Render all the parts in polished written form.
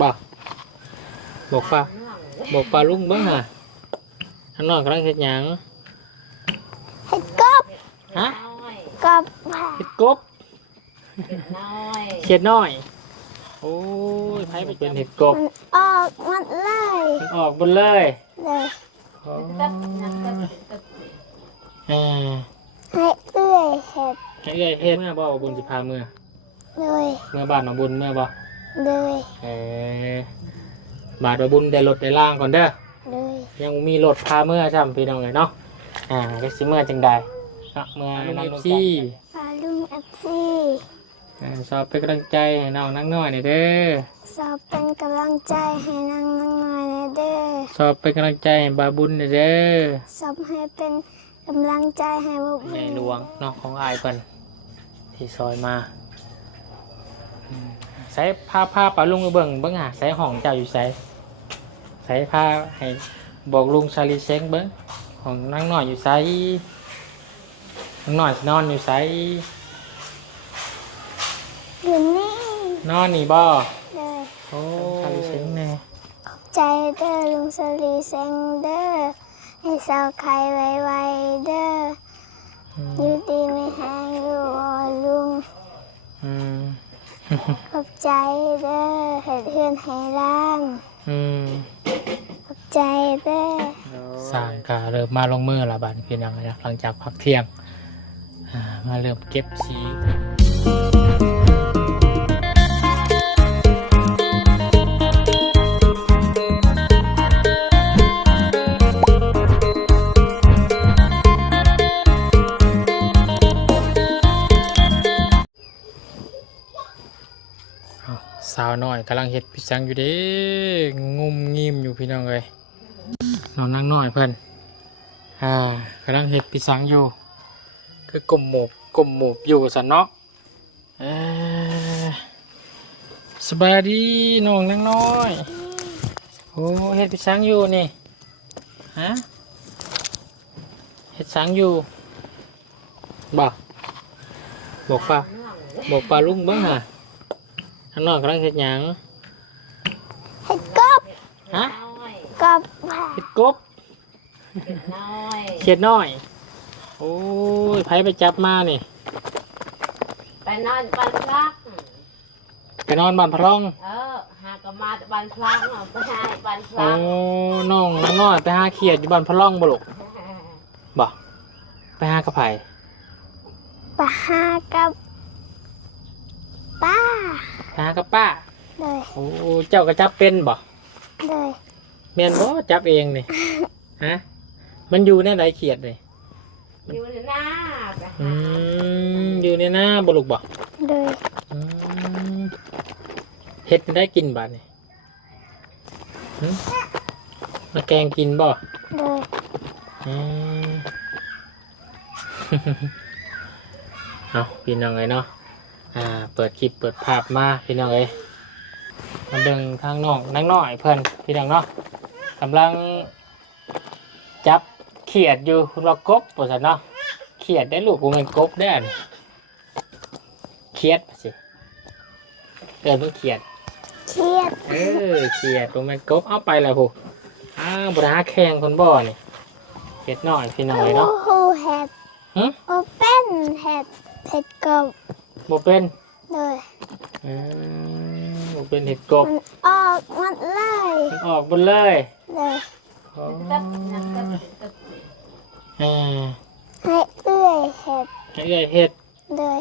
บอกบอกป้าบอกป้าลุงบ้างฮะข้างนอกกำลังเฮ็ดหยังเห็ดกบฮะกบเฮ็ดกบเขียดน้อยโอ้ยไผไปเป็นเห็ดกบมันออกหมดเลย มันออกหมดเลยเลย โอ้ยให้เอื้อยเห็ดให้เอ้ยเฮ็ดเมื่อบ่บุญสิพาเมื่อเลยเมื่อบ้านน้องบุญเมื่อบ่เลย บาดว่าบุญได้รถได้ล่างก่อนเด้อเลย ยังมีรถพาเมื่อจำพี่น้องเลยเนาะก็สิเมื่อจังใดเนาะเมื่อน้องซี่ ปลาลุงเอฟซี สอบเป็นกำลังใจให้น้องนั่งน้อยหน่อยเด้อ สอบเป็นกำลังใจให้นางน้อยนะเด้อ สอบเป็นกำลังใจให้บาบุญหน่อยเด้อ สอบให้เป็นกำลังใจให้บุญ ในหลวงเนาะของอายเพิ่นที่ซอยมาใส่ผ้าปลาลุงไปเบิ่งหาใส่ห้องเจ้าอยู่ใส่ผ้าให้บอกลุงชาลีเซ็งเบิ่งของนั่งน้อยอยู่ใส่นั่งน้อยนอนอยู่ใส่ อยู่นี่ นอนนี่บ่เลย โอ้ชาลีเซ็งแน่ ใจเด้อลุงสลีเซงเด้อให้สาวไข่ไวๆเด้ออยู่ดีไม่แห้งอยู่ลุงขอบใจเด้อเห็ดเฮือนให้ล้างขอบใจเด้อสร้างกาเริ่มมาลงมือละบาดพี่น้องนะหลังจากพักเที่ยงมาเริ่มเก็บสีสาวน้อยกำลังเฮ็ดพิซังอยู่เด้งุ่มงิมอยู่พี่น้องเลยน้องนั่งน้อยเพิ่นกำลังเฮ็ดพิซังอยู่คือกลมหมูบอยู่สันเนาะสบายดีน้องนั่งน้อยโอ้เฮ็ดพิซังอยู่นี่ฮะเฮ็ดซังอยู่บอกป้าลุงบ้างฮะข้างนอกกำลังเฮ็ดหยังเห็ดกบฮะกบเห็ดกบเขียดน้อยโอ้ยไผไปจับมานี่ไปนอนบ้านพลังไปนอนบ้านพร้องหากมาบ้านพลังไปหาบ้านพลั โอ้ งน้องน้อยไปหาเขียดอยู่บ้านพร้องบ่ลูกบ่ไปหากระไผ่ ปลาหากับป้าไปหากับป้าเลย โอ้เจ้าก็จับเป็นบ่เลย แม่นบ่จับเองนี่ฮะมันอยู่ในไหนเขียดเลยอยู่ในหน้าอยู่ในหน้าบ่ลูกบ่เลยเฮ็ดได้กินบาดนี่มาแกงกินบ่เลยเอาพี่น้องเลยเนาะเปิดคลิปเปิดภาพมาพี่น้องเลยมาเบิ่งทางน้องนั่งน้อยเพิ่นพี่น้องเนาะกำลังจับเขียดอยู่คุณว่ากบป่ะสันเนาะเขียดได้ลูกกูมันกบได้นี่เขียดสิมึงเขียดเขียดกูมันกบเอาไปแล้วพูบราแข่งคนบ่อนี่เห็ดน้อยพี่น้องเลยเนาะเห็ดโอเป็นเห็ดกบบ่เป็นเลยบ่เป็นเห็ดกบมันออกหมดเลยมันออกหมดเลยเลยให้เอื้อยเห็ดให้เอื้อยเห็ดเลย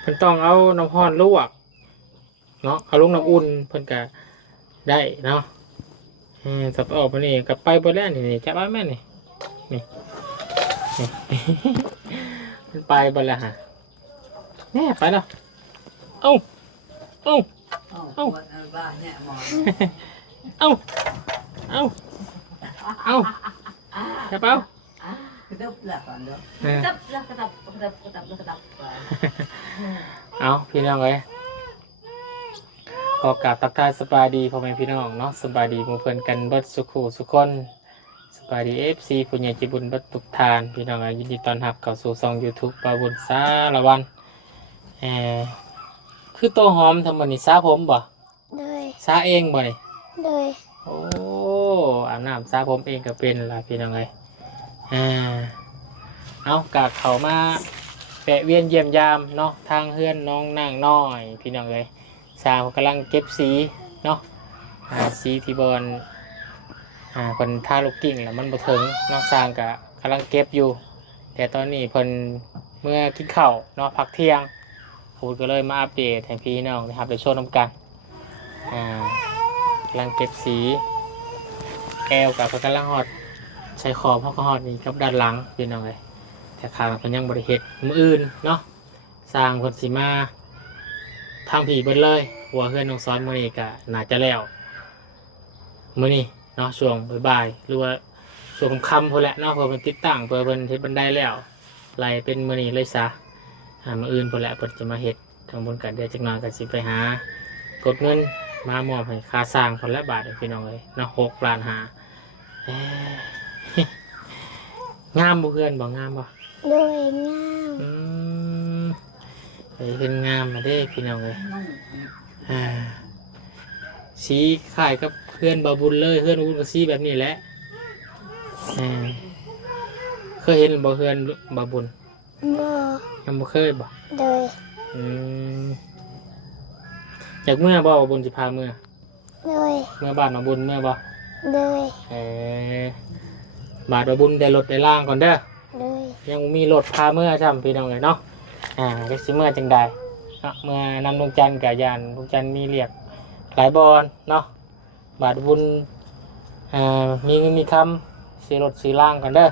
เพิ่นต้องเอาน้ำร้อนลวกเนาะเอาลงน้ำอุ่นเพิ่นก็ได้เนาะสับออกมานี่กับไปบ่แล้วนี่จับไว้แม่นี่มันไปบ่แล้วฮะแน่ไปแล้วเอ้าเจับเอาเอาพี่น้องเลยขอกราบทักทายสบายดีพ่อแม่พี่น้องเนาะสบายดีหมู่เพื่อนกันเบิดสุขุสุขคนสบายดีFCผู้ใหญ่ใจบุญเบิดทุกทานพี่น้องยินดีต้อนรับเข้าสู่ช่อง YouTube บาบุญสารวันคือตัวหอมทำมันนี่ซาผมบ่ ซาเองบ่นี่ โดย โอ้อาบน้ำซาผมเองก็เป็นล่ะพี่น้องเอ้ยเอากะเขามาแวะเวียนเยี่ยมยามเนาะทางเฮือนน้องนางน้อยพี่น้องเอ้ยสาวกำลังเก็บสีเนาะสีที่บอนคนท่าลูกกิ่งแล้วมันบ่ถึงเนาะสร้างกะกำลังเก็บอยู่แต่ตอนนี้เพิ่นเมื่อกินข้าวเนาะพักเที่ยงพูดก็เลยมาอัปเดตให้พี่น้องนะครับได้ชมน้ำกันกำลังเก็บสีแอลกับกำลังหอดใช้ขอบเขาก็หอดนี่กับด้านหลังพี่น้องเลยแต่ข้างมันยังบริเหตุมืออื่นเนาะสร้างคนสีมาทางผีเบิดเลยหัวเพื่อนน้องซ้อนมือนี้ก็น่าจะแล้วมือนี้เนาะช่วงบ่ายๆหรือว่าช่วงค่ำพอแหละเนาะเพื่อมันติดตั้งเพื่อมันเฮ็ดบันไดแล้วไล่เป็นมือนี้เลยซะมืออื่นพอแหละเพิ่นจะมาเฮ็ดทางบนกันเดี๋ยวจักหน่อยก็สิไปหากดเงินมามอบให้ค่าสร้างคนละบาทพี่น้องเลยเนาะ6 ล้าน5งามบ่เพื่อนบ่งามบ่ โดยงาม เห็นงามมาได้พี่น้องเลยสีขายกับเพื่อนบาบุญเลยเพื่อนบุญกับสีแบบนี้แหละเคยเห็นบ่เพื่อนบาบุญ บ่ ยังบ่เคยบ่ โดย อยากเมื่อบ่บาบุญสิพาเมื่อ โดย เมื่อบ้านบาบุญเมื่อบ่ โดย บาทบาบุญได้รถได้ล่างก่อนเด้อ โดย ยังมีรถพาเมื่อจำพี่น้องเลยเนาะได้สิเมื่อจังใดเมื่อนำดวงจันทร์กับยานดวงจันทร์มีเรียกหลายบอลเนาะบาทบุญมีเงินมีคำซื้อรถซื้อล่างกันเด้อ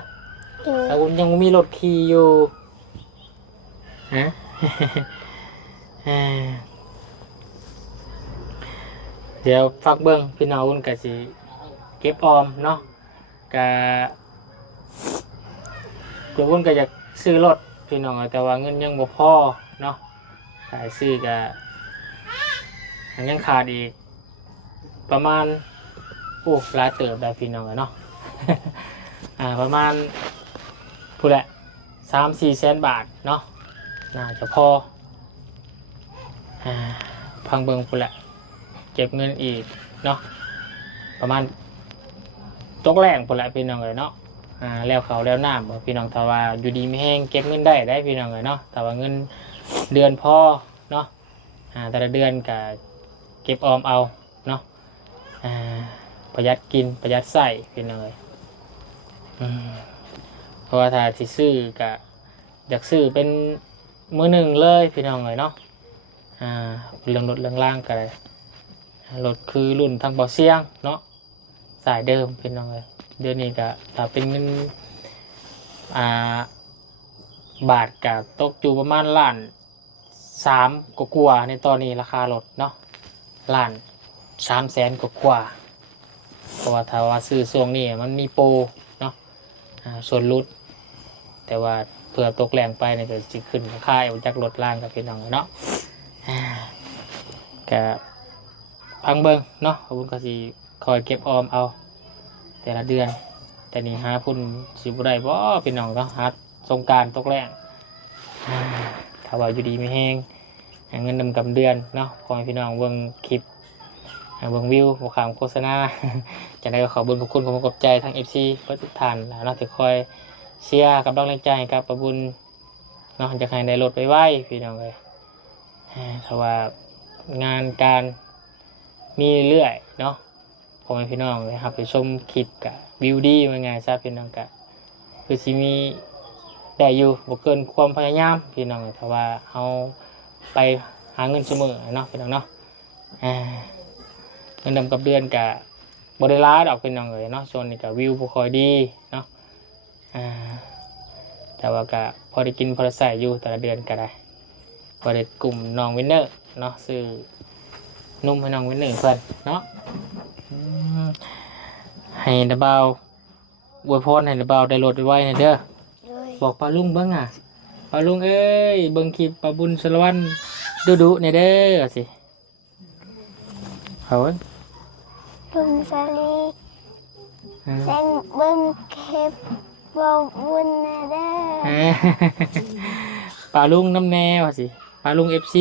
โดย แต่บุญยังมีรถขี่อยู่ฮะ เดี๋ยวฟักเบิ้งพี่น้องบุญกับสิเก็บออมเนาะกับเดี๋ยวบุญก็อยากซื้อรถพี่น้องแต่ว่าเงินยังบ่พอเนาะขายซื้อกับยังขาดอีกประมาณหลายเติบได้พี่น้องเนาะ ประมาณพูดแหละ3-4 แสนบาทเนาะน่าจะพอพังเบิงพูดแหละเก็บเงินอีกเนาะประมาณตกแรงพูดแหละพี่น้องเลยเนาะแล้วเขาแล้วน้ำพี่น้องถ้าว่าอยู่ดีไม่แห้งเก็บเงินได้พี่น้องเลยเนาะแต่ว่าเงินเดือนพอเนาะแต่ละเดือนก็เก็บออมเอาเนาะประหยัดกินประหยัดใส่พี่น้องเลยเพราะว่าถ้าที่ซื้อก็อยากซื้อเป็นมือหนึ่งเลยพี่น้องเลยเนาะเรื่องรถเรื่องล่างก็เลยรถคือรุ่นทางเบาเสียงเนาะสายเดิมพี่น้องเลยเดือนนี้ก็ถ้าเป็นเงินบาทกับตกอยู่ประมาณ1.3 กว่าในตอนนี้ราคารถเนาะ1.3 แสนกว่าเพราะว่าถ้าว่าซื้อช่วงนี้มันมีโปรเนาะส่วนลดแต่ว่าเผื่อตกแรงไปเนี่ยจะจิขึ้นค่าเอาจากรถล่างกับพี่น้องเนาะกับพังเบิงเนาะผมก็สิคอยเก็บออมเอาแต่ละเดือนแต่นี่หาพุ่นสิบุได้บ่พี่น้องเนาะหาสงการตกแรงถ้าว่าอยู่ดีไม่แห้งเงินดำกับเดือนเนาะขอให้พี่น้องเบิ่งคลิปเบิ่งวิวบวกขามโฆษณาจะได้ขอบุญขอบคุณขอบใจทั้ง FC เพื่อทุกท่านแล้วเนาะที่คอยเชียร์กับกำลังใจกับประบุญเนาะจะให้ได้รถไปไว้พี่น้องเลยถ้าว่างานการมีเรื่อยเนาะผมให้พี่น้องเลยครับไปชมคลิปกับวิวดีเป็นไงซะพี่น้องกะคือสิมีได้อยู่บ่เกินความพยายามพี่น้องถ้าว่าเอาไปหาเงินเสมอเนาะพี่น้องเนาะเงินดำกับเดือนกับบริลาดอกพี่น้องเลยเนาะโซนนี้กับวิวบ่ค่อยดีเนาะแต่ว่าก็พอได้กินพอได้ใส่อยู่แต่ละเดือนก็ได้พอได้กลุ่มน้องวินเนอร์เนาะซื้อนุ่มให้น้องวินเนอร์เพื่อนเนาะให้ดับเบิลอวยพรให้ดับเบิลได้รถไว้เด้อ โดย บอกปลาลุงเบิ้งปลาลุงเอ้ยเบิ้งคลิปปลาบุญสารวัตรดุเนี่ยเด้อสิเอาเว้ย ลุงสลีแสงเบิ่งคลิปบ่บุญนะเด้อ ปลาลุงน้ำแนวสิปลาลุงFC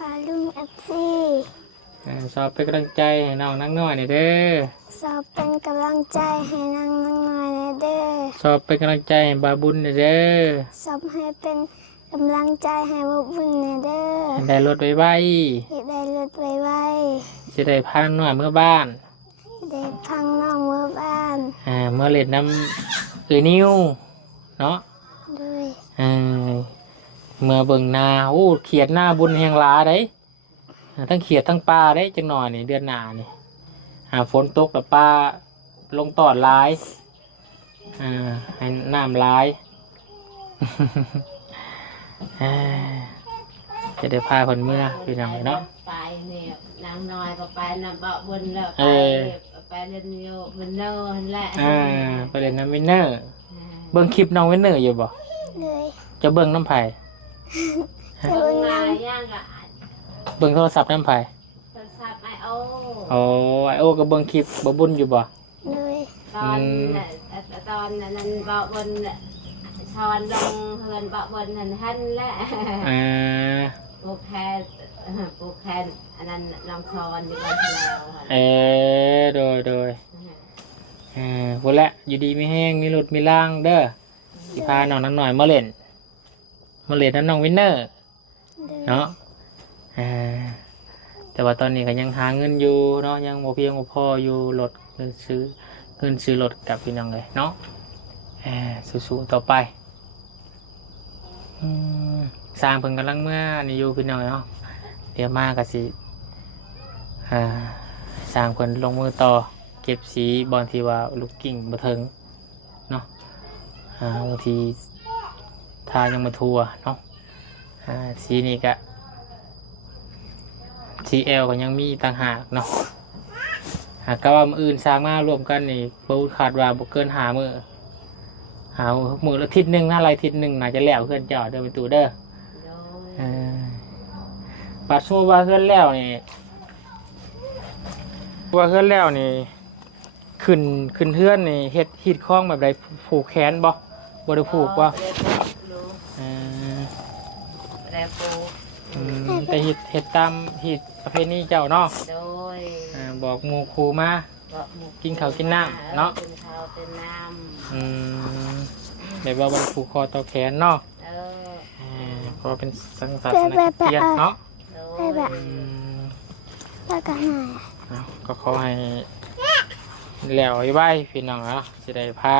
ปาลุง FC สอบเป็นกำลังใจให้น้องนักน้อยนี่เด้อ สอบเป็นกำลังใจให้นางน้อยนะเด้อ สอบเป็นกำลังใจให้บาบุญนี่เด้อ สอบให้เป็นกำลังใจให้บุญบุญนะเด้อ ให้ได้รถไว ให้ได้รถไว ๆสิได้พาน้องน้อยเมื่อบ้าน ๆได้พังน้องเมื่อบ้าน เมื่อเล่นน้ำนิ้วเนาะ ด้วย เมื่อเบิ่งนาโอ้เขียดหน้าบุญแห่งหลาได้ทั้งเขียดทั้งปลาได้จังหน่อยนี่เดือนหน้านี่ฝนตกแล้วปลาลงตอดหลายให้น้ำหลาย จะได้พาคนเมื่อพี่น้องเนาะ ไปเนี่ยนางน้อยก็ไปนำเบาบนแล้วไปเล่นโยมันเนอร์แหละ ไปเล่นน้ำวินเนอร์เบิ่งคลิปน้องวินเนอร์อยู่บ่ เลย จะเบิ่งน้ำไผ่ จะเบิ่ง มา น้ ย่างกับ เบิ่งโทรศัพท์น้ำไผ่ โทรศัพท์ไอโอ โอ้ไอโอก็เบิ่งคลิปบ่บุญอยู่บ่ ำเลย ตอนนั้นเบาบนชอนลงเฮือนเบาบนหันหันแหละ ปลูกแคนอันนั้นลองชอนอยู่บ้านแล้ว โดยพูดแล้วอยู่ดีไม่แห้งมีหลุดมีล่างเด้อสิพาน้องนักหน่อยมาเล่นน้ำน้องวินเนอร์ เลย เนาะแต่ว่าตอนนี้ก็ยังหาเงินอยู่เนาะยังบ่เพียงบ่พออยู่รถเงินซื้อรถกับพี่น้องเลยเนาะสู้ๆต่อไปสร้างเพิ่นกำลังเมื่อนี่อยู่พี่น้องเนาะเดี๋ยวมาก็สิสร้างเพิ่นลงมือต่อเก็บสีบางทีว่าลูกกิ่งบ่ถึงเนาะบางทีทายังมาทัวเนาะสีนี่ก็CL ก็ยังมีต่างหากเนาะหากว่ามื้ออื่นสร้างมารวมกันนี่บ่คาดว่าบ่เกิน5 มื้อมื้อละทิศหนึงนะไรทิศหนึงน่าจะแล้วเพื่อนเจ้าเด้อไปตู่เด้อบัดสมมุติว่าเพื่อนแล้วนี่ขึ้นเฮือนนี่เฮ็ดฮีดคล้องแบบใดผูกแขนบ่ได้ผูกบ่ได้ปู แต่เฮ็ดตามฮีดประเพณีเจ้าเนาะ โดย บอกหมู่ครูมากินข้าวกินน้ำเนาะ กินข้าวกินน้ แบบว่าวันผูกคอต่อแขนเนาะ ำเพราะเป็นสังสรรค์เกียรติเนาะ ได้แบบแล้วก็หาย ก็ขอให้แล้วไว้พี่น้องเนาะจะได้พา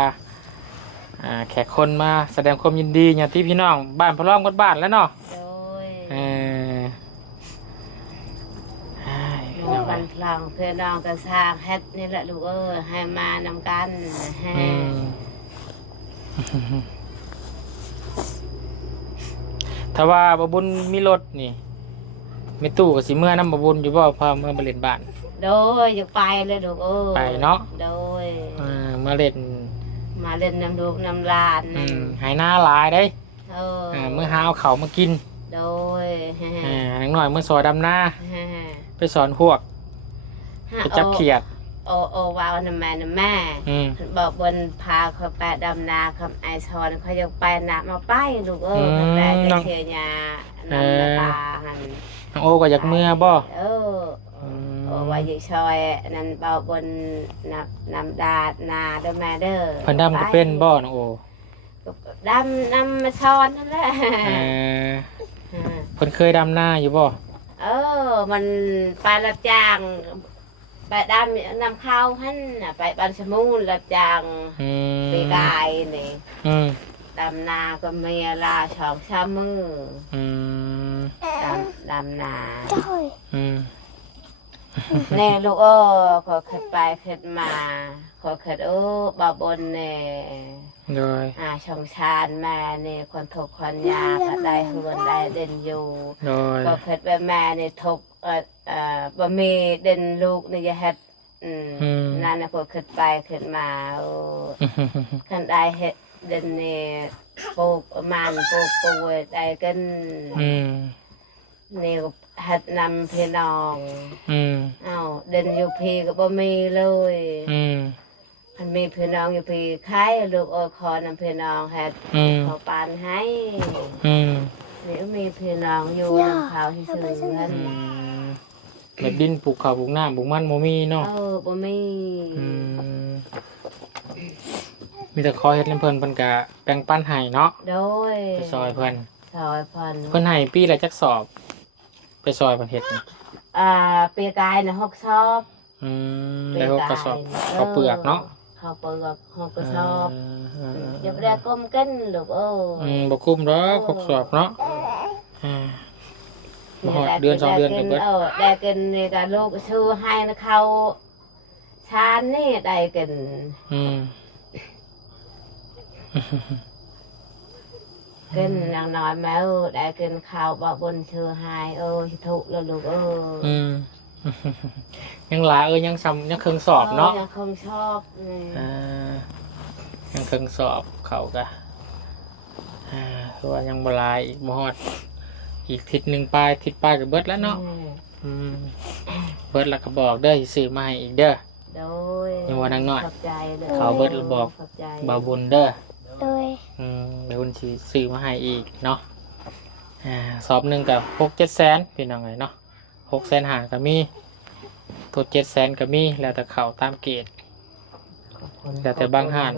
แขกคนมาแสดงความยินดีอย่างที่พี่น้องบ้านพร้อมกันบ้านแล้วเนาะ โดย บันพลังเพื่อนน้องก็สร้างเฮ็ดนี่แหละลูกให้มานำกันให้ ถ้าว่าบบุญมีรถนี่ไม่ตู้กับสิเมื่อน้ำบบุญอยู่บ่พาเมื่อมาเล่นบ้าน โดยอยากไปเลยลูกไปเนาะ โดย มาเล่น มาเล่นน้ำลูกน้ำลานนี่ หายหน้าหลายได้ เมื่อหาเอาเขามากิน โดย นังหน่อยเมื่อสอนดำหน้าไปสอนพวกไปจับเขียดโอว้าวน้ำแม่บอกบนพาเขาไปดำนาคำไอชอนเขาอยากไปน้ำมาไปลูกแต่จะเชียร์ยาน้ำตาหันน้องโอก็อยากเมื่อบ่ว่าอยากชอยนั่นเบาบนน้ำดาดนาเด้อแม่เด้อ เพิ่นดำก็เป็นบ่น้องโอดำน้ำมาช้อนนั่นแหละเพิ่นเคยดำหน้าอยู่บ่มันไปรับจ้างไปดำนำข้าวหั่นไปบ้านชะมูนรับจ้างไปกายนี่ดำนาก็มีลา2-3 มื้อดำนาแน่ลูกขอขึ้นไปขึ้นมาขอขึ้นบ่บนเนี่ยโดยช่องชานแม่นี่คนทุกคนยากได้เฮือนได้เด่นอยู่ก็ขึ้นไปแม่นี่ทุกบ่มีเด่นลูกนี่จะเฮ็ดนั่นนะก็ขึ้นไปขึ้นมาคันได้เฮ็ดเด่นนี่ปลูกมันปลูกป่วยได้กันนี่ก็เฮ็ดนำพี่น้องเด่นอยู่พี่ก็บ่มีเลยมันมีพี่น้องอยู่พี่ใครลูกขอนำพี่น้องเฮ็ดเขาปานให้นี่มีพี่น้องอยู่เขาที่ซื้อกัน แบบดินปลูกข้าวปลูกน้ำปลูกมันบ่มีเนาะ บ่มี มีแต่ขอเฮ็ดนำเพิ่นก็แบ่งปันให้เนาะ โดย ไปซอยเพิ่น ซอยเพิ่น เพิ่นให้ปีละจักสอบ ไปซอยเพิ่นเฮ็ดนี่ ปีกายน่ะ6 ซอบ แล้วก็กระสอบข้าวเปลือกเนาะ ข้าวเปลือก6 กระสอบอย่าได้ก้มกินลูกบ่คุ้มดอก6สอบเนาะบ่ฮอดเดือน2เดือนก็เบิดได้กินนี่ก็ลูกชื่อให้นะเขาชานนี่ได้กินกินอย่างน้อยแม่ได้กินข้าวบ่บนชื่อให้ถูกแล้วลูกยังหลายังซ้ำยังเครื่องสอบเนาะยังคงชอบยังเครื่องสอบเขาก็คือว่ายังบ่ลายอีกบ่ฮอดอีกทิศหนึ่งปลายทิศปลายก็เบิดแล้วเนาะเบิดแล้วก็บอกเด้อสิซื้อมาให้อีกเด้อโดยยังว่านางน้อย ขอบใจเด้อ เขาเบิดแล้วบอกบ่าวบุญเด้อโดยบ่าวบุญสิซื้อมาให้อีกเนาะสอบหนึงก็ 6-7 แสนพี่น้องเอ้ยเนาะ6แสนห้าก็มีตัว7 แสนก็มีแล้วแต่เขาตามเกณฑ์แล้วแต่บางห้าน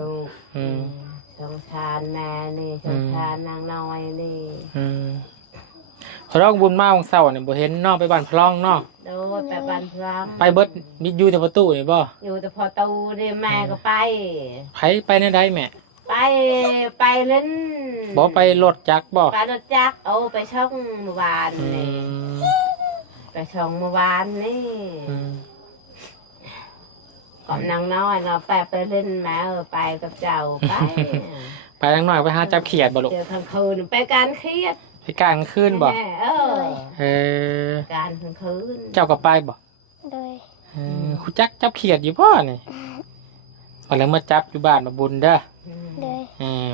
สงสารแม่นี่สงสารนางน้อยนี่พร้องบุญมาของเสาเนี่ยบ่เห็นเนาะไปบ้านพร้องเนาะโดยไปบ้านพร้องไปเบิดมีอยู่แต่ประตูนี่บ่อยู่แต่พอตูนี่แม่ก็ไปไปในใดแม่ไปเล่นบ่ไปรถจักรบ่ไปรถจักรไปช่องเมื่อวานนี่ไปช่องเมื่อวานนี่ก่อนนางน้อยเนาะไปเล่นแม่ไปกับเจ้าไปนางน้อยไปหาจับเขียดบ่ลูกเจอกลางคืนไปการเครียดไปกลางคืนบ่การกลางคืนเจ้าก็ไปบ่โดยฮู้จักจับเขียดอยู่พ่อนี่เอาแล้วมาจับอยู่บ้านมาบุญเด้อโดย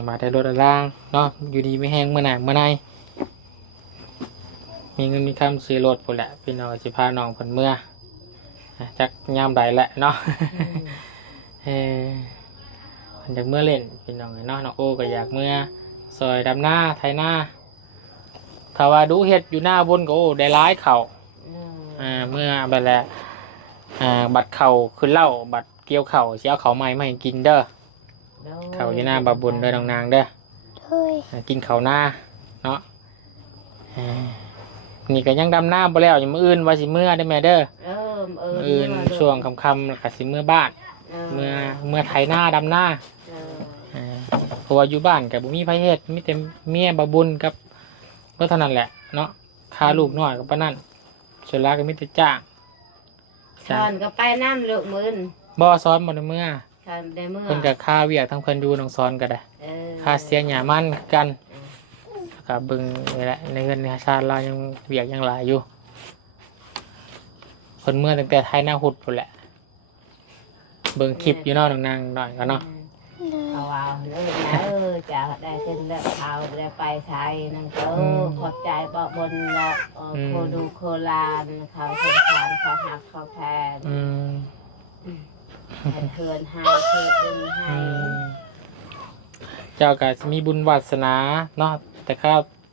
มาได้รถล่างเนาะอยู่ดีไม่แห้งเมื่อหนักเมื่อไหนมีเงินมีคำซื้อรถพุ่นแหละพี่น้องสิพาน้องเพิ่นเมื่อจักยามใดแหละเนาะมันอยากเมื่อเล่นพี่น้องเนาะน้องโอก็อยากเมื่อซอยดำหน้าไถหน้าถ้าว่าดูเห็ดอยู่หน้าบนก็ได้ร้ายเข่าเมื่อแบบแหละบัดเข่าขึ้นเล่าบัดเกี่ยวเข่าเสียเข่าใหม่ไม่กินเด้อเข่าอยู่หน้าบาบุญเด้อนางเด้อกินเข่าหน้าเนาะนี่ก็ยังดำหน้าบ่แล้วอย่างมื้ออื่นว่าสิเมื่อได้แม่เด้ออื่นช่วงค่ำๆก็สิเมื่อบ้านเมื่อไถหน้าดำหน้าเพราะว่าอยู่บ้านกับบุมีไผเฮ็ดมีแต่เมียบาบุญกับก็เท่านั้นแหละเนาะค่าลูกน้อยกับป้านั่นส่วนลาก็มีแต่จ้างสอนก็ไปน้ำลูกมื้นบ่ซ้อนบ่ได้เมื่อเพิ่นก็ค่าเวียกทั้งเพิ่นอยู่น้องซ้อนก็ได้ค่าเสียหญ้ามันกันก็เบิ่งนี่แหละในเงินในชาติเรายังเวียกยังหลายอยู่เพิ่นเมื่อตั้งแต่ไทยหน้าหุดพุ่นแหละเบิ่งคลิปอยู่เนาะนางๆหน่อยก็เนาะเอาจะได้ขึ้นแล้วเขาได้ไปใช้นั่นก็ขอบใจบอกบนแล้วโคดูโคลานเขาสงสารเขาหักเขาแพนเพื่อนให้เพื่อนดึงให้เจ้าก็มีบุญวาสนาเนาะแ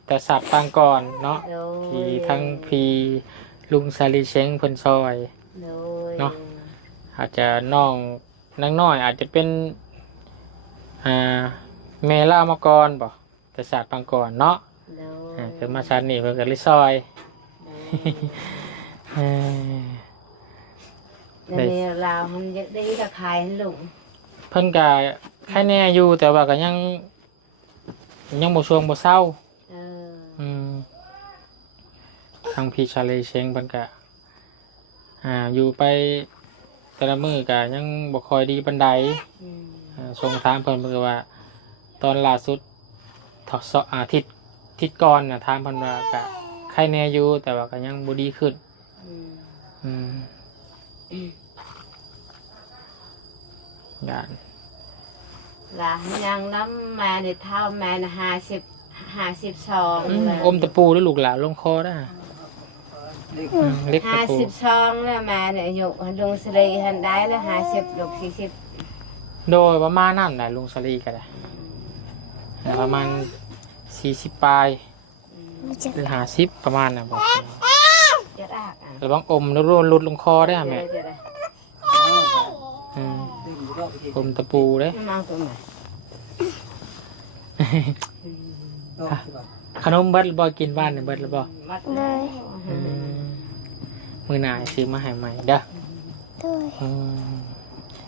ต่สัตว์ปางก่อนเนาะที่ทั้งพีลุงซาลีเชงเพิ่นซอยเนาะอาจจะน้องนางน้อยอาจจะเป็นเมล่ามาก่อนบ่แต่ศาสตร์ปางก่อนเนาะเกิดมาชาตินี้เพิ่นก็เลยซอยในลาวมันเยอะดีก็ขายลุงเพิ่นก็แค่แน่อยู่แต่ว่าก็ยังบ่ช่วงบ่เศร้าทางพี่ชาเลเชงเพิ่นก็อยู่ไปแต่ละมื้อก็ยังบ่ค่อยดีปานใดส่งถามเพิ่นก็ว่าตอนล่าสุดอาทิตย์ก่อนน่ะถามเพิ่นว่าก็ไข้แน่อยู่แต่ว่าก็ยังบ่ดีขึ้นงานหลานยังน้ำแม่ในเท่าแม่นะ52อมตะปูแล้วลูกหลานลงคอได้เล็กตะปู52แล้วแม่เนี่ยอยู่ลุงสลีหันได้แล้ว50ลูก40โดยประมาณนั้นแหละลุงสลีก็ได้ประมาณ40ปลายหรือ50ประมาณน่ะบอก จะรากอ่ะ ระวังอมแล้วรุนลุดลงคอได้แม่ จะได้ อมตะปูได้ มองตัวไหน ขนมเบิดบ่กินบ้านเนี่ยเบิดแล้วบ่ เลย มื้อหน้าซื้อมาให้ใหม่เด้อ ด้วย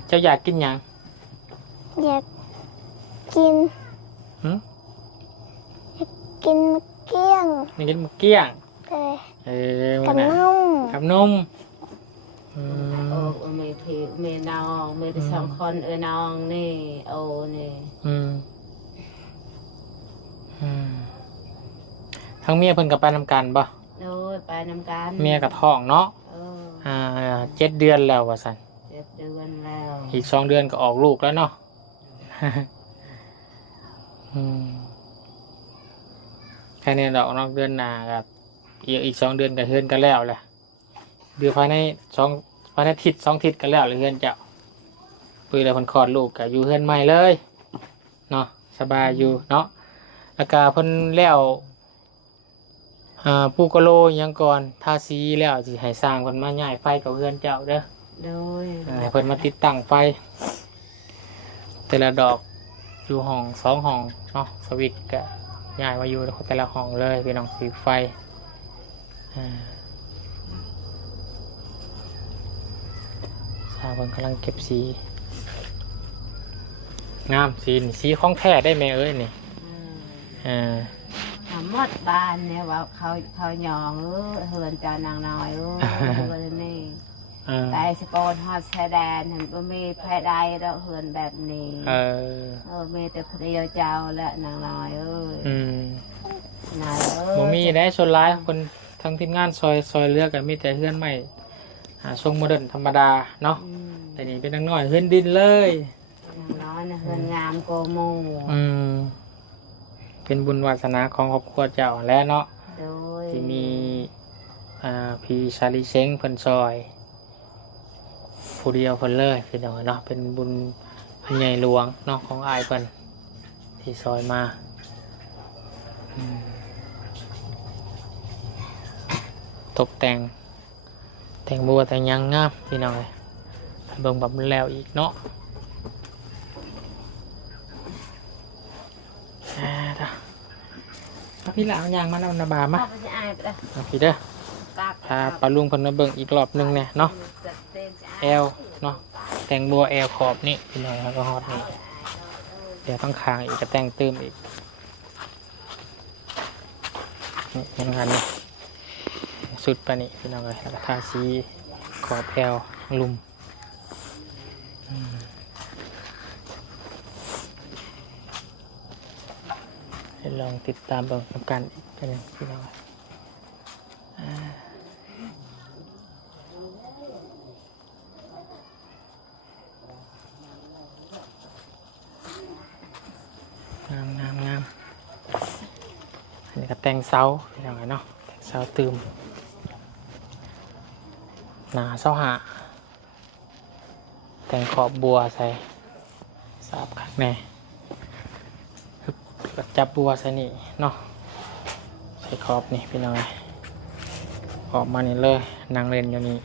เจ้าอยากกินหยัง อยากกิน หึ กินมะเกี้ยง อยากกินหมูเกี้ยง เลย มื้ กั อบ หน้า นุ่ม กับนม โอ้เมทีเมนองเมทีสองคนน้องนี่โอ้นี่ ทั้งเมียเพิ่นกับไปนำกันบ่ โอ้ยไปนำกัน เมียกับท้องเนาะ 7 เดือนแล้วว่าซั่น 7 เดือนแล้ว อีก2 เดือนก็ออกลูกแล้วเนาะ แค่นี้ดอกนอกเดือนหน้ากับอีก2 เดือนก็เฮือนกันแล้วแหละเดือนภายในทิศ2 ทิศกันแล้วเลยเฮือนเจ้าปุ้ยแล้วเพิ่นคลอดลูกก็อยู่เฮือนใหม่เลยเนาะสบายอยู่เนาะแล้วก็เพิ่นแล้วปูกะโลยังก่อนทาสีแล้วสิให้สร้างเพิ่นมาย้ายไฟกับเฮือนเจ้าเด้อ โดย ให้เพิ่นมาติดตั้งไฟแต่ละดอกอยู่ห้อง2 ห้องเนาะสวิตช์ก็ย้ายมาอยู่แต่ละห้องเลยพี่น้องสีไฟสร้างเพิ่นกำลังเก็บสีงามสีของแท้ได้ไหมเอ้ยนี่หมดบ้านเนี่ยว่าเขายองเฮือนจานางน้อยเฮือนนี่แต่สปอนฮอตแสดงเห็นว่ามีแพร่ใดเราเฮือนแบบนี้มีแต่พระเยาเจ้าและนางน้อยนายบ่มีได้ส่วนร้ายคนทั้งทีมงานซอยเลือกกันมีแต่เฮือนใหม่ทรงโมเดิร์นธรรมดาเนาะแต่นี่เป็นนางน้อยเฮือนดินเลยนางน้อยเฮือนงามโกโมเป็นบุญวาสนาของครอบครัวเจ้าและเนาะที่มีพี่ชาลีเซ้งเพิ่นซอยผู้เดียวเพิ่นเลยพี่น้องเนาะเป็นบุญพันใหญ่หลวงเนาะของอายเพิ่นที่ซอยมาตกแต่งบัวแต่งยังงามพี่น้องเลยเบิ่งแบบแล้วอีกเนาะพี่หลานยางมันเอาหน้าบามาพี่เด้อพาปลาลุงคนมาเบิ่งอีกรอบนึงเนี่ยเนาะแอลเนาะแต่งบัวแอลขอบนี่พี่น้องแล้วก็ฮอตนี่เดี๋ยวต้องคางอีกจะแต่งเติมอีกนี่ยังไงนี่สุดไปนี่พี่น้องเลยแล้วก็ทาสีขอบแอลลุมลองติดตามเบิ่งกันอีกเป็นพี่น้องงามอันนี้ก็แต่งเสาพี่น้องเนาะแต่งเสาตืมหนาเสาหาแต่งขอบบัวใส่สาบคักแน่จับบัวใส่นี่เนาะใส่ขอบนี่พี่น้องออกมานี่เลยนางเล่นอยู่นี่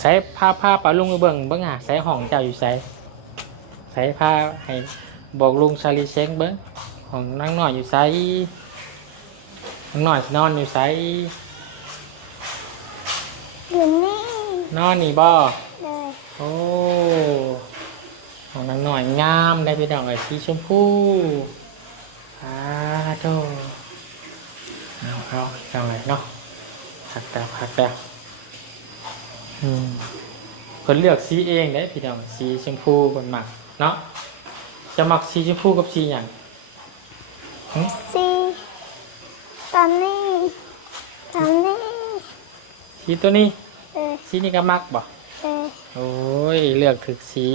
ใส่ผ้าปลาลุงไปเบิ่งใส่ห้องเจ้าอยู่ใส่ผ้าให้บอกลุงชาลีเซ้งเบิ่งของนางน้อยอยู่ใส่นางน้อยนอนอยู่ใส่อยู่นี่นอนนี่บ่เลย โอ้ของนางน้อยงามได้พี่น้องสีชมพูโธ่เอาจังเลยเนาะหักแต่คนเลือกสีเองได้พี่น้องสีชมพูคนหมักเนาะจะหมักสีชมพูกับสีอย่างสีตอนนี้สีตัวนี้สีนี้ก็มักบ่โอ้ยเลือกถึกสี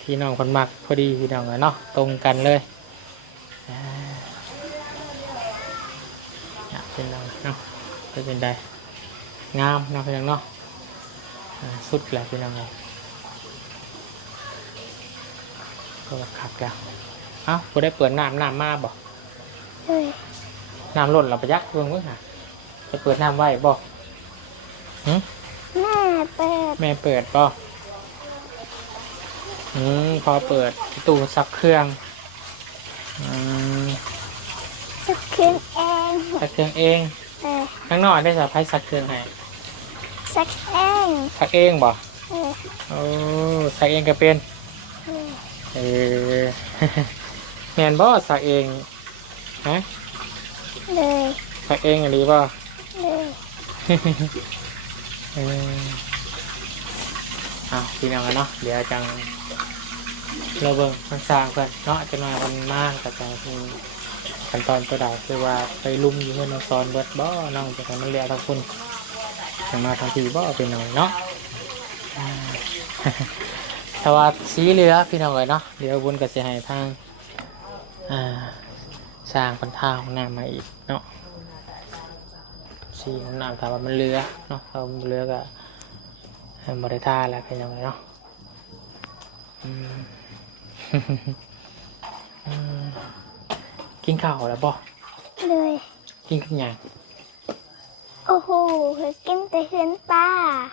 พี่น้องคนมักพอดีพี่น้องเนาะตรงกันเลยเป็นเราเนาะเป็นได้งามนะพี่น้องเนาะสุดแล้วพี่น้องเลยก็ขับแล้วพอได้เปิดน้ำมาบ่น้ำล้นเราไปยักเพิ่งเมื่อไหร่ จะเปิดน้ำไว้บ่ แม่เปิด แม่เปิดบ่พอเปิดตู้ซักเครื่องสักคืนเอง ซักเครื่องเอง เออ ข้างนอกได้สับไพ่ซักเครื่องให้ สักเอง ซักเองบ่ เออ โอ้ซักเองก็เป็น เออ แมนบ่ซักเองฮะ เลย ซักเองอะไรบ่ เลย เอาพี่น้องกันเนาะเดี๋ยวจังเราเบิ่งมันสร้างกันเนาะจะมาวันมากแต่จะมีขั้นตอนตัวใดคือว่าไปลุมอยู่เพื่อนซ้อนเบิดบ่น้องจะทำมันเลี้ยทั้งคุณจะมาทางทีบ่เป็นหน่อยเนาะแต่ว่าสีเหลือพี่น้องเลยเนาะเดี๋ยวบุญก็จะให้ทางสร้างคนท่าของน้ำมาอีกเนาะสีของน้ำถามว่ามันเหลือเนาะเราเหลือก็บริท่าแล้วพี่น้องเลยเนาะกินข้าวแล้วบ่ เลย กินกันยัง โอ้โหเพิ่งกินแต่เฮือนป้า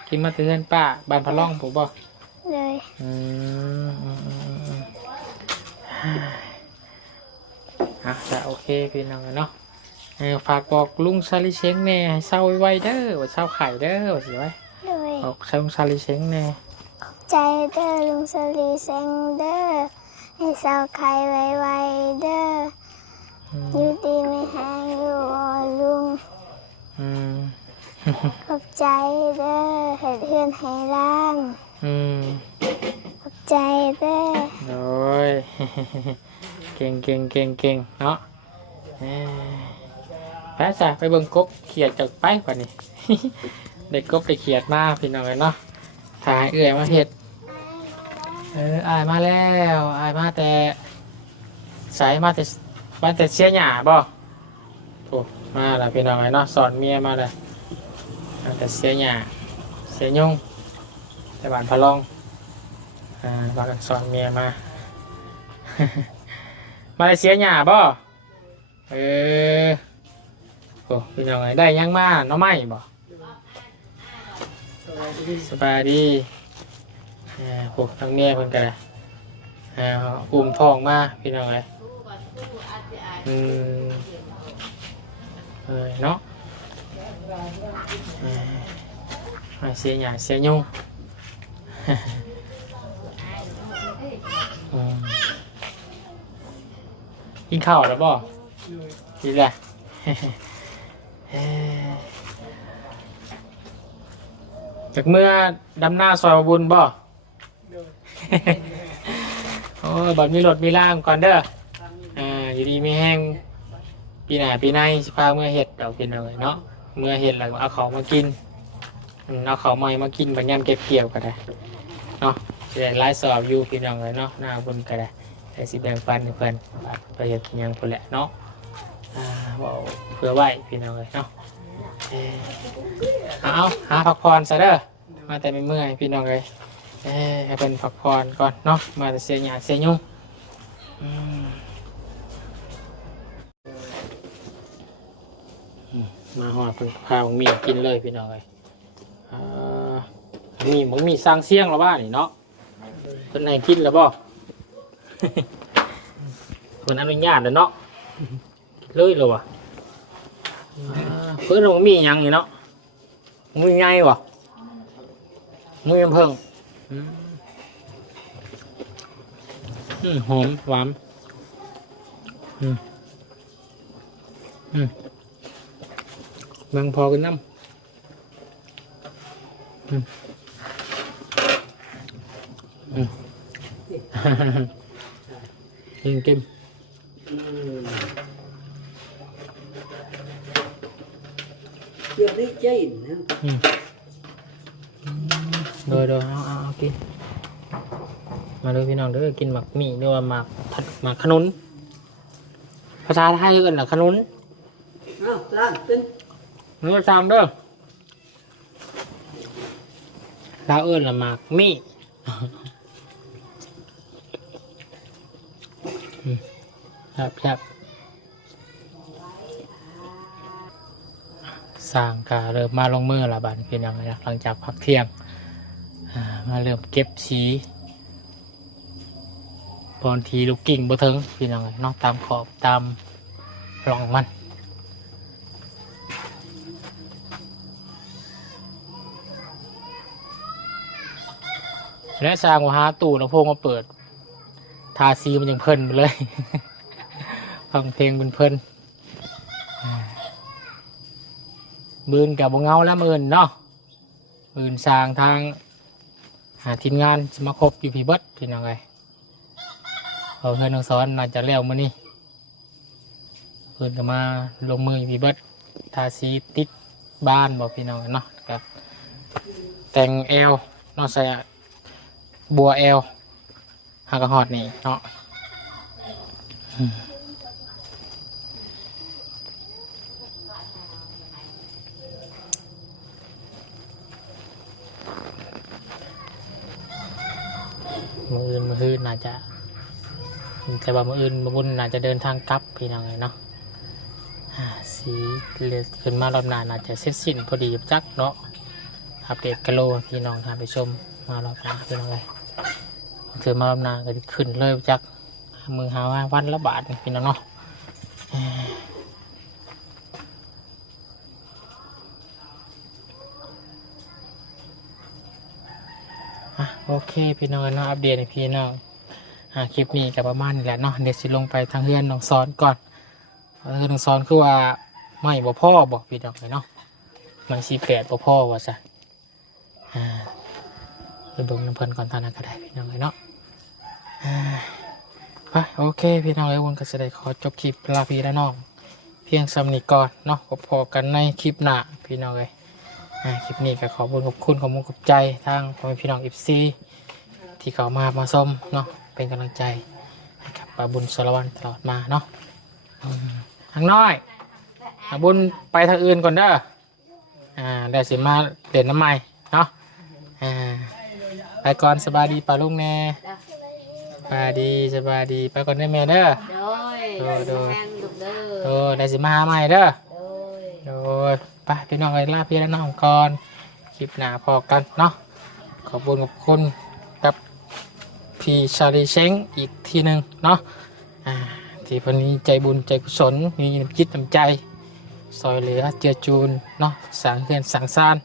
กินมาเตือนป้าบานพะล่องผมบ่ เลย จะโอเคพี่น้องเนาะฝากบอกลุงซาลิเชงแน่ให้เศร้าไวๆเด้อว่าเศร้าไข่เด้อว่าสิไว้ เลย บอกลุงซาลิเชงแน่ ใจเด้อลุงสลีเซงเด้อให้เศร้าใครไวๆเด้ออยู่ดีไม่แห้งอยู่ลุงขอบใจเด้อเห็ดเฮือนให้ร่างขอบใจเด้อ โอ้ย เก่งเนาะแพ้จ้ะไปเบิ่งกบเขียดจากไปกว่านี้ ได้กบได้เขียดมาพี่น้องเลยเนาะถ่ายเอื่อยมาเห็ดอายมาแล้วอายมาแต่สายมาแต่เสียหยาบ่โอ้มาแล้วพี่น้องเลยเนาะสอนเมียมาเลยแต่เสียหยาเสียยุ่งแต่บ้านพะลองมากันสอนเมียมา มาเลเซียหยาบ่โอ้พี่น้องไงได้ยังมาน้องไม้บ่สบายดีโอ้ทั้งเมียเพิ่นกันเลยอุ้มท้องมาพี่น้องเลยเนาะมาเสียหยาเสียยุ่ง กินข้าวแล้วบ่กินแหละจากเมื่อดำหน้าซอยบุญบ่โอ้ยบ่มีรถมีล่างก่อนเด้ออยู่ดีไม่แห้งปีหน้าปีในสิพาเมื่อเห็ดเรากินเลยเนาะเมื่อเห็ดแล้วเอาของมากินเอาของใหม่มากินบัญญัติเก็บเกี่ยวกันได้เนาะจะได้ไล่สอบอยู่พี่น้องเลยเนาะหน้าบุญกันได้แต่สิแบ่งปันเพื่อนไปเห็ดยังคนแหละเนาะเพื่อไหวพี่น้องเลยเนาะเอาหาพักผ่อนซะเด้อมาแต่ไม่เมื่อยพี่น้องเลยให้เป็นพักผ่อนก่อนเนาะมาแต่เสียหยาเสียยุ่งมาหอดเป็นข้าวมีกินเลยพี่น้องเลยมีสร้างเสียงแล้วบ้านี่เนาะคนไหนกินแล้วบ่ คนอนุญาตแล้วเนาะเลยเลยวะเพื่อนเรามียังอยู่เนาะมีไงวะมีเพิ่งหอมหวานบางพอกันน้ำกินเดี๋ยวนี้ใจนะโดยเอากินมาเลยพี่น้องเด้อกินหมักหมี่หรือว่าหมักขนุนภาษาไทยเอิ้นน่ะขนุนล่างเป็นเนื้อจามเด้อเราเอิ้นน่ะหมักหมี่ครับ สร้างกาเริ่มมาลงมือละบาดนี้พี่น้องเลยหลังจากพักเที่ยงมาเริ่มเก็บสีบางทีลูกกิ่งบ่ถึงพี่น้องเลยเนาะตามขอบตามร่องมันและสร้างว่าหาตู้ลำโพงมาเปิดทาสีมันยังเพลินไปเลย ฟังเพลงเป็นเพลินมืนกับบงเงาแล้วมืนเนาะมืนสร้างทางหาทีมงานจะมาครบอยู่พี่เบิดพี่น้องไงเอาเพื่อนน้องสอนน่าจะเลี้ยวมานี่เพื่อนก็มาลงมืออยู่พี่เบิดทาสีติดบ้านบอกพี่น้องเนาะกับแต่งแอลเนาะใส่บัวแอลหากระหอดนี่เนาะมืออื่นน่าจะแต่ว่ามืออื่นบุญน่าจะเดินทางกลับพี่น้องเลยเนาะสีเลือดขึ้นมารอบหน้าน่าจะเสร็จสิ้นพอดีจักเนาะอัปเดตกะโลพี่น้องทางไปชมมารอบหน้าพี่น้องเลยเจอมารอบหน้าก็ขึ้นเลยจักมือหาว่าวันละบาทพี่น้องเนาะโอเคพี่น้องเนาะอัปเดตให้พี่น้องคลิปนี้กับประมาณนี้แหละเนาะเดี๋ยวสิลงไปทางเฮือนน้องซ้อนก่อนเฮือนน้องซ้อนคือว่าไม่บ่พ่อบอกพี่น้องเลยเนาะมัน48บ่พ่อว่าซะไปเบิ่งน้ำเพิ่นก่อนตอนนั้นก็ได้พี่น้องเลยเนาะไปโอเคพี่น้องเลยวันก็จะได้ขอจบคลิปลาพี่และน้องเพียงสำนีก่อนเนาะพอกันในคลิปหน้าพี่น้องเลยคลิปนี้ก็ขอบคุณขอบใจทางพ่อแม่พี่น้องFCที่เขามาส้มเนาะเป็นกำลังใจให้กับป้าบุญสารวัตรตลอดมาเนาะทางน้อยป้าบุญไปทางอื่นก่อนเด้อเดี๋ยวสิมาเด่นน้ำใหม่เนาะไปก่อนสบายดีป้าลุงแน่สบายดีไปก่อนได้แม่เด้อโดยได้สิมาหาใหม่เด้อโดยไปพี่น้องเลยลาพี่และน้องก่อนคลิปหน้าพอกันเนาะขอบคุณกับพี่ชาลีเช้งอีกทีหนึ่งเนาะที่วันนี้ใจบุญใจกุศลมีน้ำจิตน้ำใจซอยเหลือเจือจูนเนาะสั่งเพื่อนสั่งซ่าน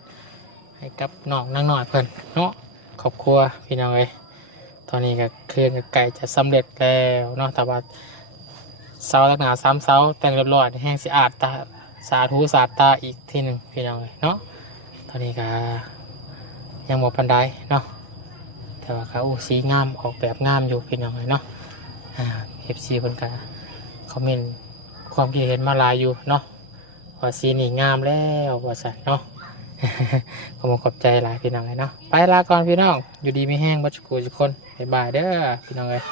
ให้กับน้องนั่งหน่อยเพื่อนเนาะครอบครัวพี่น้องเลยตอนนี้ก็เคลื่อนไก่จะสำเร็จแล้วเนาะแต่ว่าเสาลักหนา3 เสาแต่งเรียบร้อยแห้งสะอาดตาสาธุสาตาอีกทีหนึ่งพี่น้องเลยเนาะตอนนี้ก็ยังหมดปันไดเนาะแต่ว่าเขาสีงามออกแบบงามอยู่พี่น้องเลยเนาะFC เพิ่นก็คอมเมนต์ความคิดเห็นมาหลายอยู่เนาะว่าสีนี่งามแล้วว่าซั่นเนาะ ขอบใจหลายพี่น้องเลยเนาะไปลาก่อนพี่น้องอยู่ดีไม่แห้งบัดจุกุทุกคนบ๊ายบายเด้อพี่น้องเลย